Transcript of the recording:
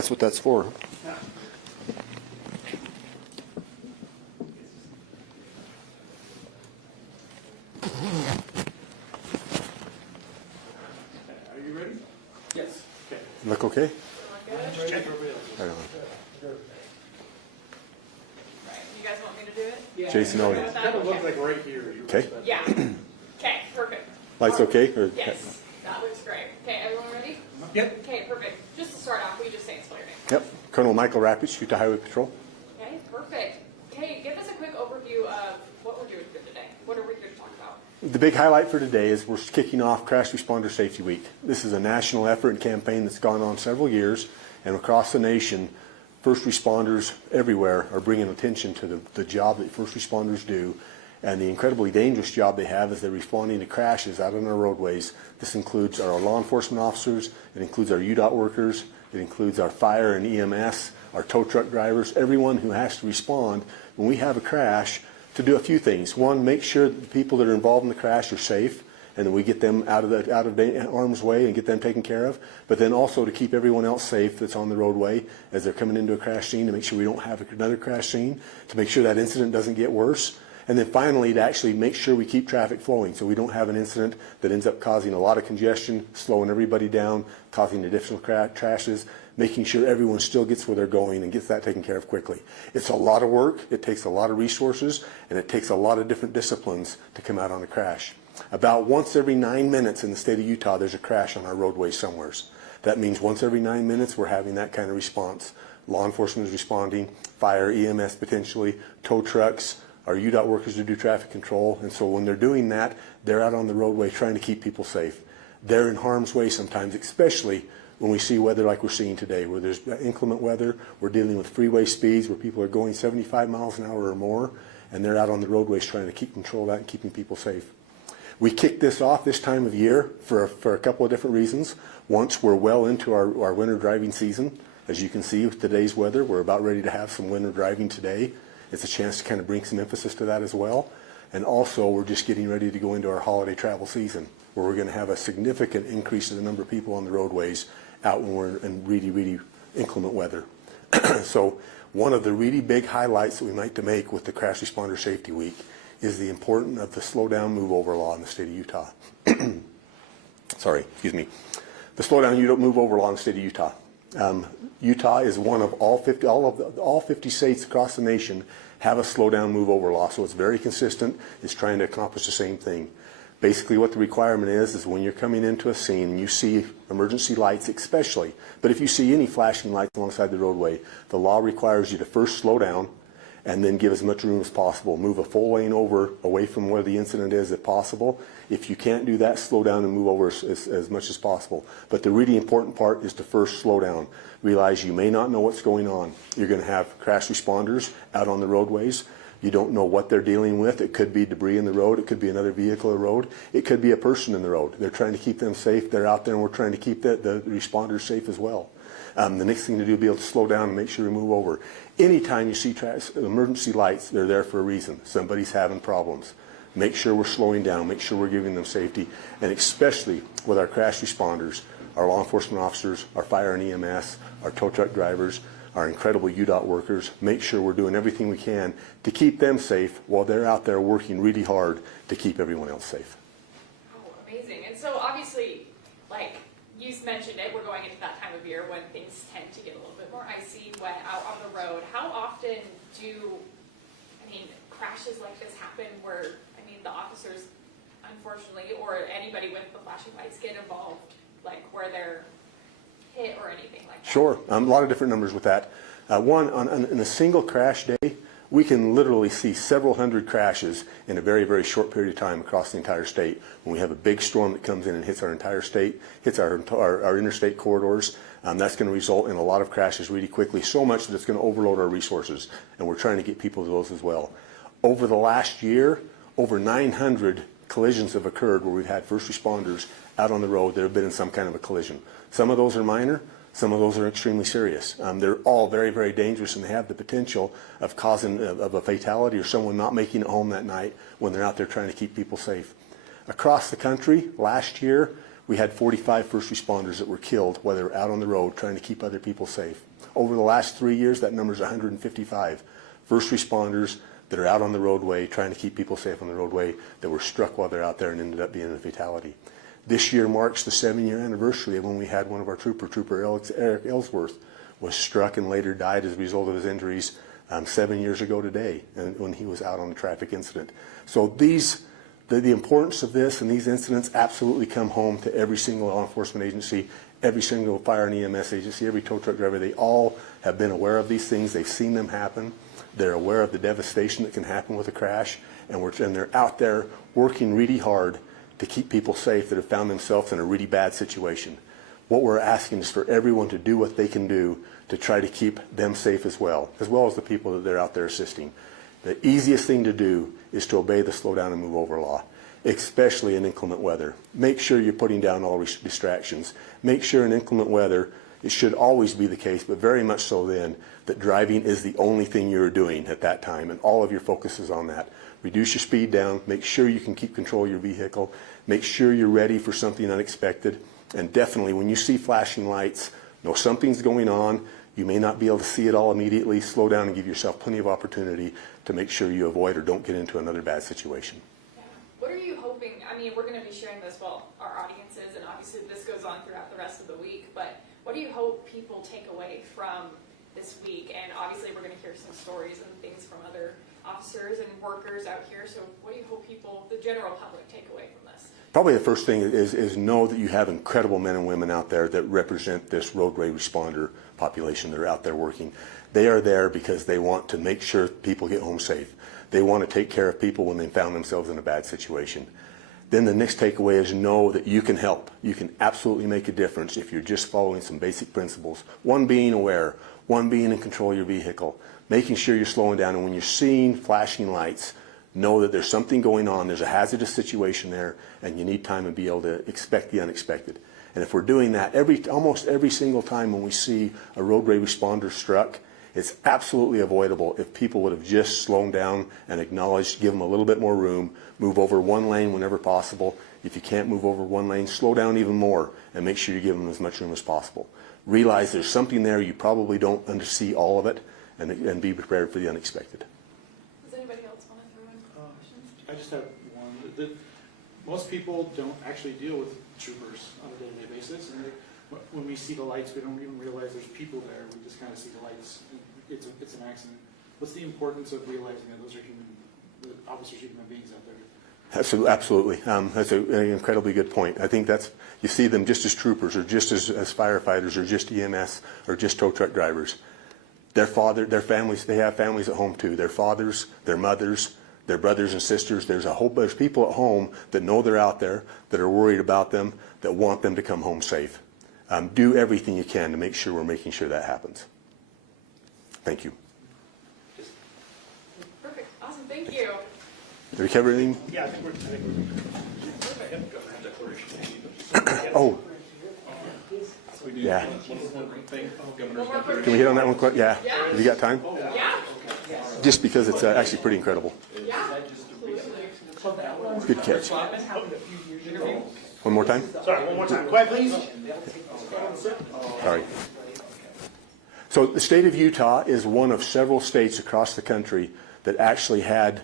That's what that's for. Are you ready? Yes. Okay. Look okay? Check. Right on. You guys want me to do it? Yeah. Jason, oh, It kind of looks like right here. Okay. Yeah. Okay, perfect. Lights okay? Or, Yes, that looks great. Okay, everyone ready? Yep. Okay, perfect. Just to start off, will you just say and spell your name? Yep. Colonel Michael Rapids, Utah Highway Patrol. Okay, perfect. Okay, give us a quick overview of what we're doing here today. What are we here to talk about? The big highlight for today is we're kicking off Crash Responder Safety Week. This is a national effort and campaign that's gone on several years, and across the nation, first responders everywhere are bringing attention to the job that first responders do and the incredibly dangerous job they have as they're responding to crashes out on our roadways. This includes our law enforcement officers, it includes our UDOT workers, it includes our fire and EMS, our tow truck drivers, everyone who has to respond when we have a crash to do a few things. One, make sure that the people that are involved in the crash are safe and that we get them out of harm's way and get them taken care of, but then also to keep everyone else safe that's on the roadway as they're coming into a crash scene, to make sure we don't have another crash scene, to make sure that incident doesn't get worse. And then finally, to actually make sure we keep traffic flowing so we don't have an incident that ends up causing a lot of congestion, slowing everybody down, causing additional crashes, making sure everyone still gets where they're going and gets that taken care of quickly. It's a lot of work, it takes a lot of resources, and it takes a lot of different disciplines to come out on a crash. About once every 9 minutes in the state of Utah, there's a crash on our roadways somewheres. That means once every 9 minutes, we're having that kind of response. Law enforcement is responding, fire, EMS potentially, tow trucks, our UDOT workers to do traffic control, and so when they're doing that, they're out on the roadway trying to keep people safe. They're in harm's way sometimes, especially when we see weather like we're seeing today, where there's inclement weather, we're dealing with freeway speeds where people are going 75 miles an hour or more, and they're out on the roadways trying to keep control of that and keeping people safe. We kick this off this time of year for a couple of different reasons. Once we're well into our winter driving season. As you can see with today's weather, we're about ready to have some winter driving today. It's a chance to kind of bring some emphasis to that as well. And also, we're just getting ready to go into our holiday travel season, where we're going to have a significant increase in the number of people on the roadways out when we're in really, really inclement weather. So one of the really big highlights that we like to make with the Crash Responder Safety Week is the importance of the slow down, move over law in the state of Utah. Sorry, excuse me. The slow down, move over law in the state of Utah. Utah is one of all 50 states across the nation have a slow down, move over law, so it's very consistent. It's trying to accomplish the same thing. Basically what the requirement is when you're coming into a scene and you see emergency lights especially, but if you see any flashing lights alongside the roadway, the law requires you to first slow down and then give as much room as possible. Move a full lane over away from where the incident is if possible. If you can't do that, slow down and move over as much as possible. But the really important part is to first slow down. Realize you may not know what's going on. You're going to have crash responders out on the roadways. You don't know what they're dealing with. It could be debris in the road. It could be another vehicle in the road. It could be a person in the road. They're trying to keep them safe. They're out there and we're trying to keep the responders safe as well. The next thing to do is be able to slow down and make sure we move over. Anytime you see emergency lights, they're there for a reason. Somebody's having problems. Make sure we're slowing down, make sure we're giving them safety, and especially with our crash responders, our law enforcement officers, our fire and EMS, our tow truck drivers, our incredible UDOT workers, make sure we're doing everything we can to keep them safe while they're out there working really hard to keep everyone else safe. Oh, amazing. And so obviously, like you mentioned it, we're going into that time of year when things tend to get a little bit more icy, wet out on the road. How often do, crashes like this happen where, the officers, unfortunately, or anybody with the flashing lights get involved, like where they're hit or anything like that? Sure. A lot of different numbers with that. In a single crash day, we can literally see several hundred crashes in a very, very short period of time across the entire state. When we have a big storm that comes in and hits our entire state, hits our interstate corridors, that's going to result in a lot of crashes really quickly, so much that it's going to overload our resources, and we're trying to get people to those as well. Over the last year, over 900 collisions have occurred where we've had first responders out on the road that have been in some kind of a collision. Some of those are minor, some of those are extremely serious. They're all very, very dangerous, and they have the potential of causing a fatality or someone not making it home that night when they're out there trying to keep people safe. Across the country, last year, we had 45 first responders that were killed while they were out on the road trying to keep other people safe. Over the last 3 years, that number is 155 first responders that are out on the roadway trying to keep people safe on the roadway that were struck while they're out there and ended up being a fatality. This year marks the 7-year anniversary of when we had one of our Trooper Eric Ellsworth, was struck and later died as a result of his injuries 7 years ago today, and when he was out on a traffic incident. So the importance of this and these incidents absolutely come home to every single law enforcement agency, every single fire and EMS agency, every tow truck driver. They all have been aware of these things. They've seen them happen. They're aware of the devastation that can happen with a crash, and they're out there working really hard to keep people safe that have found themselves in a really bad situation. What we're asking is for everyone to do what they can do to try to keep them safe as well as the people that they're out there assisting. The easiest thing to do is to obey the slow down and move over law, especially in inclement weather. Make sure you're putting down all distractions. Make sure in inclement weather, it should always be the case, but very much so then, that driving is the only thing you're doing at that time, and all of your focus is on that. Reduce your speed down. Make sure you can keep control of your vehicle. Make sure you're ready for something unexpected. And definitely, when you see flashing lights, know something's going on. You may not be able to see it all immediately. Slow down and give yourself plenty of opportunity to make sure you avoid or don't get into another bad situation. Yeah. What are you hoping? I mean, we're going to be sharing this with our audiences, and obviously this goes on throughout the rest of the week, but what do you hope people take away from this week? And obviously we're going to hear some stories and things from other officers and workers out here, so what do you hope people, the general public, take away from this? Probably the first thing is know that you have incredible men and women out there that represent this roadway responder population that are out there working. They are there because they want to make sure people get home safe. They want to take care of people when they found themselves in a bad situation. Then the next takeaway is know that you can help. You can absolutely make a difference if you're just following some basic principles. One, being aware. One, being in control of your vehicle. Making sure you're slowing down. And when you're seeing flashing lights, know that there's something going on. There's a hazardous situation there, and you need time to be able to expect the unexpected. And if we're doing that almost every single time when we see a roadway responder struck, it's absolutely avoidable if people would have just slowed down and acknowledged, give them a little bit more room, move over one lane whenever possible. If you can't move over one lane, slow down even more and make sure you give them as much room as possible. Realize there's something there, you probably don't see all of it, and be prepared for the unexpected. Does anybody else want to throw in questions? I just have one. Most people don't actually deal with troopers on a day-to-day basis, and when we see the lights, we don't even realize there's people there. We just kind of see the lights. It's an accident. What's the importance of realizing that those are the officers are human beings out there? Absolutely. That's an incredibly good point. I think you see them just as troopers or just as firefighters or just EMS or just tow truck drivers. Their families, they have families at home too. Their fathers, their mothers, their brothers and sisters. There's people at home that know they're out there, that are worried about them, that want them to come home safe. Do everything you can to make sure we're making sure that happens. Thank you. Perfect. Awesome. Thank you. Did we cover anything? Yeah, I think we're Oh. Yeah. One more quick. Can we hit on that one quick? Yeah. Yeah. Have you got time? Yeah. Just because it's actually pretty incredible. Yeah. Good catch. One more time? Sorry, one more time. Quiet, please. Sorry. So the state of Utah is one of several states across the country that actually had